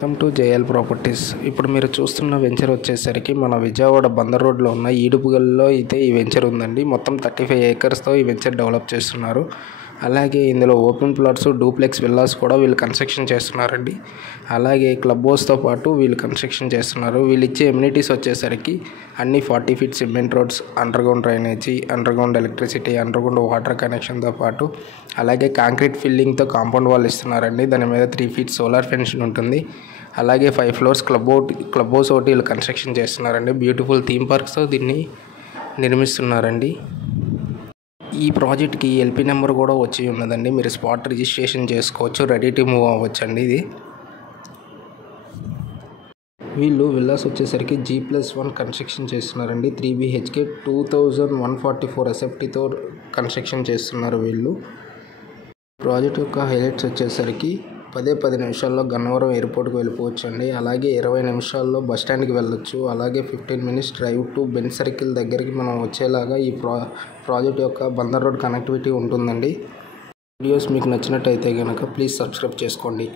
Welcome to JL properties. ఇప్పుడు మీరు చూస్తున్న వెంచర్ వచ్చేసరికి మన విజయవాడ బందర్ రోడ్లో ఉన్న ఈడుపుగల్లో అయితే ఈ వెంచర్ ఉందండి. మొత్తం 35 ఏకర్స్తో ఈ వెంచర్ డెవలప్ చేస్తున్నారు. అలాగే ఇందులో ఓపెన్ ప్లాట్స్, డూప్లెక్స్ విల్లాస్ కూడా వీళ్ళు కన్స్ట్రక్షన్ చేస్తున్నారండి. అలాగే క్లబ్ హౌస్తో పాటు వీళ్ళు కన్స్ట్రక్షన్ చేస్తున్నారు. వీళ్ళు ఇచ్చే ఎమ్యూనిటీస్ వచ్చేసరికి అన్ని 40 feet cement roads, underground drainage, underground electricity, underground water కనెక్షన్తో పాటు అలాగే కాంక్రీట్ ఫిల్లింగ్తో కాంపౌండ్ వాల్ ఇస్తున్నారండి. దాని మీద 3 ఫీట్ సోలార్ ఫెన్షన్ ఉంటుంది. అలాగే 5 ఫ్లోర్స్ క్లబ్ హౌస్ ఒకటి వీళ్ళు కన్స్ట్రక్షన్ చేస్తున్నారండి. బ్యూటిఫుల్ థీమ్ పార్క్స్తో దీన్ని నిర్మిస్తున్నారండి. ఈ ప్రాజెక్ట్కి ఎల్పీ నెంబర్ కూడా వచ్చి ఉన్నదండి. మీరు స్పాట్ రిజిస్ట్రేషన్ చేసుకోవచ్చు, రెడీ టు మూవ్ అవ్వచ్చు అండి. ఇది వీళ్ళు విల్లాస్ వచ్చేసరికి G+1 కన్స్ట్రక్షన్ చేస్తున్నారండి. 3 BHK 2144 ఎస్ఎఫ్టీతో కన్స్ట్రక్షన్ చేస్తున్నారు వీళ్ళు. ప్రాజెక్ట్ యొక్క హైలైట్స్ వచ్చేసరికి 10 నిమిషాల్లో గన్నవరం ఎయిర్పోర్ట్కి వెళ్ళిపోవచ్చు అండి. అలాగే 20 నిమిషాల్లో బస్ స్టాండ్కి వెళ్ళొచ్చు. అలాగే 15 minutes drive to Benz circle దగ్గరికి మనం వచ్చేలాగా ఈ ప్రాజెక్ట్ యొక్క బందర్ రోడ్ కనెక్టివిటీ ఉంటుందండి. వీడియోస్ మీకు నచ్చినట్టయితే కనుక ప్లీజ్ సబ్స్క్రైబ్ చేసుకోండి.